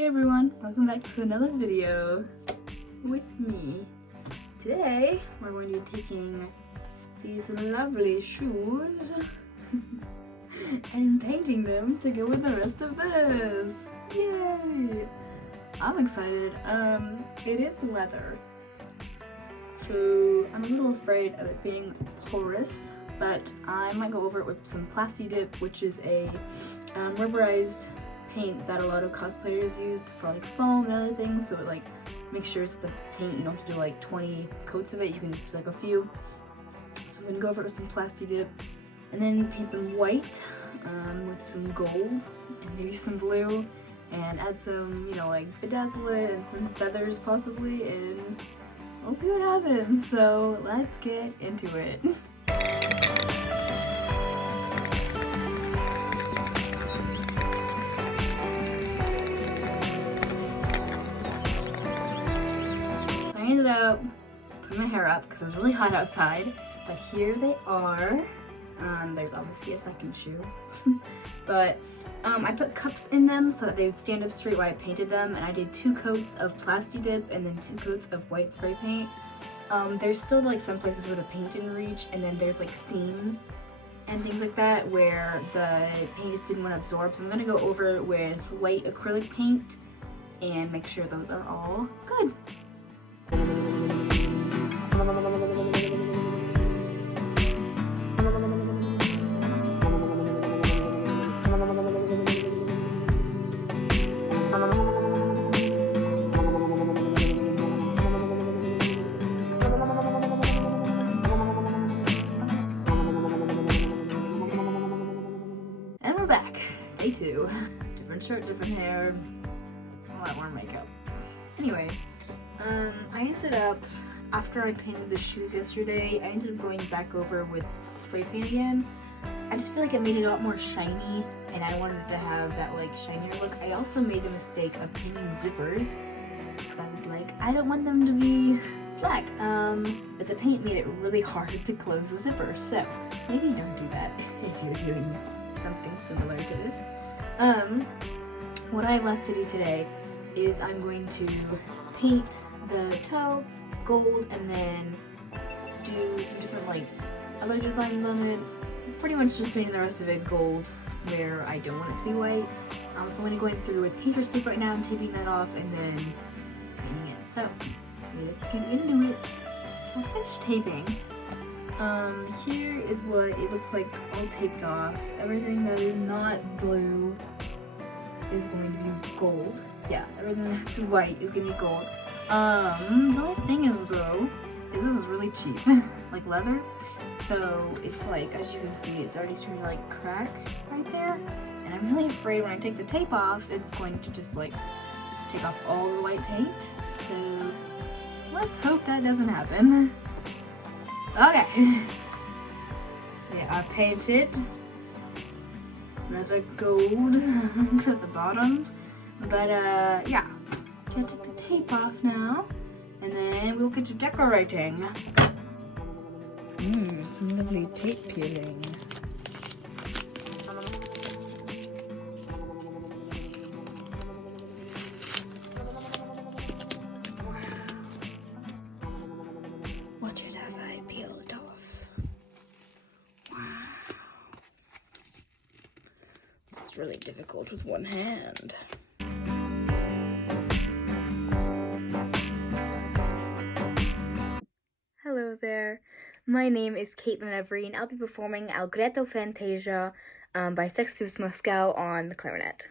Hey everyone, welcome back to another video with me. Today we're going to be taking these lovely shoes and painting them to go with the rest of this. Yay! I'm excited. It is leather, so I'm a little afraid of it being porous, but I might go over it with some Plasti Dip, which is a rubberized paint that a lot of cosplayers used for like foam and other things, so it like makes sure that the paint, you don't have to do like 20 coats of it, you can just do like a few. So I'm gonna go over it with some Plasti Dip and then paint them white with some gold and maybe some blue, and add some, you know, like bedazzle it and some feathers possibly, and we'll see what happens. So let's get into it. I ended up putting my hair up because it was really hot outside, but here they are. There's obviously a second shoe, but I put cups in them so that they would stand up straight while I painted them, and I did 2 coats of Plasti Dip and then 2 coats of white spray paint. There's still like some places where the paint didn't reach, and then there's like seams and things like that where the paint just didn't want to absorb, so I'm going to go over it with white acrylic paint and make sure those are all good. And we're back. Day 2. Different shirt, different hair, a lot more makeup. Anyway, I ended up, after I painted the shoes yesterday, I ended up going back over with spray paint again. I just feel like it made it a lot more shiny, and I wanted to have that like shinier look. I also made the mistake of painting zippers because I was like, I don't want them to be black. But the paint made it really hard to close the zipper, so maybe don't do that if you're doing something similar to this. What I have left to do today is I'm going to paint the toe gold and then do some different like other designs on it. Pretty much just painting the rest of it gold where I don't want it to be white. So I'm going to go in through with painter's tape right now and taping that off and then painting it. So let's get into it. So I finished taping. Here is what it looks like all taped off. Everything that is not blue is going to be gold. Yeah, everything that's white is going to be gold. The only thing is though, is this is really cheap, like leather. So it's like, as you can see, it's already starting to like crack right there. And I'm really afraid when I take the tape off, it's going to just like take off all the white paint. So let's hope that doesn't happen. Okay. Yeah, I painted another gold except the bottom. But yeah, gonna take the tape off now, and then we'll get to decorating. Some lovely tape peeling. Watch it as I peel it off. Wow. This is really difficult with one hand. Hello there, my name is Caitlin Everine. I'll be performing Allegretto Fantasia by Sextus Moscow on the clarinet.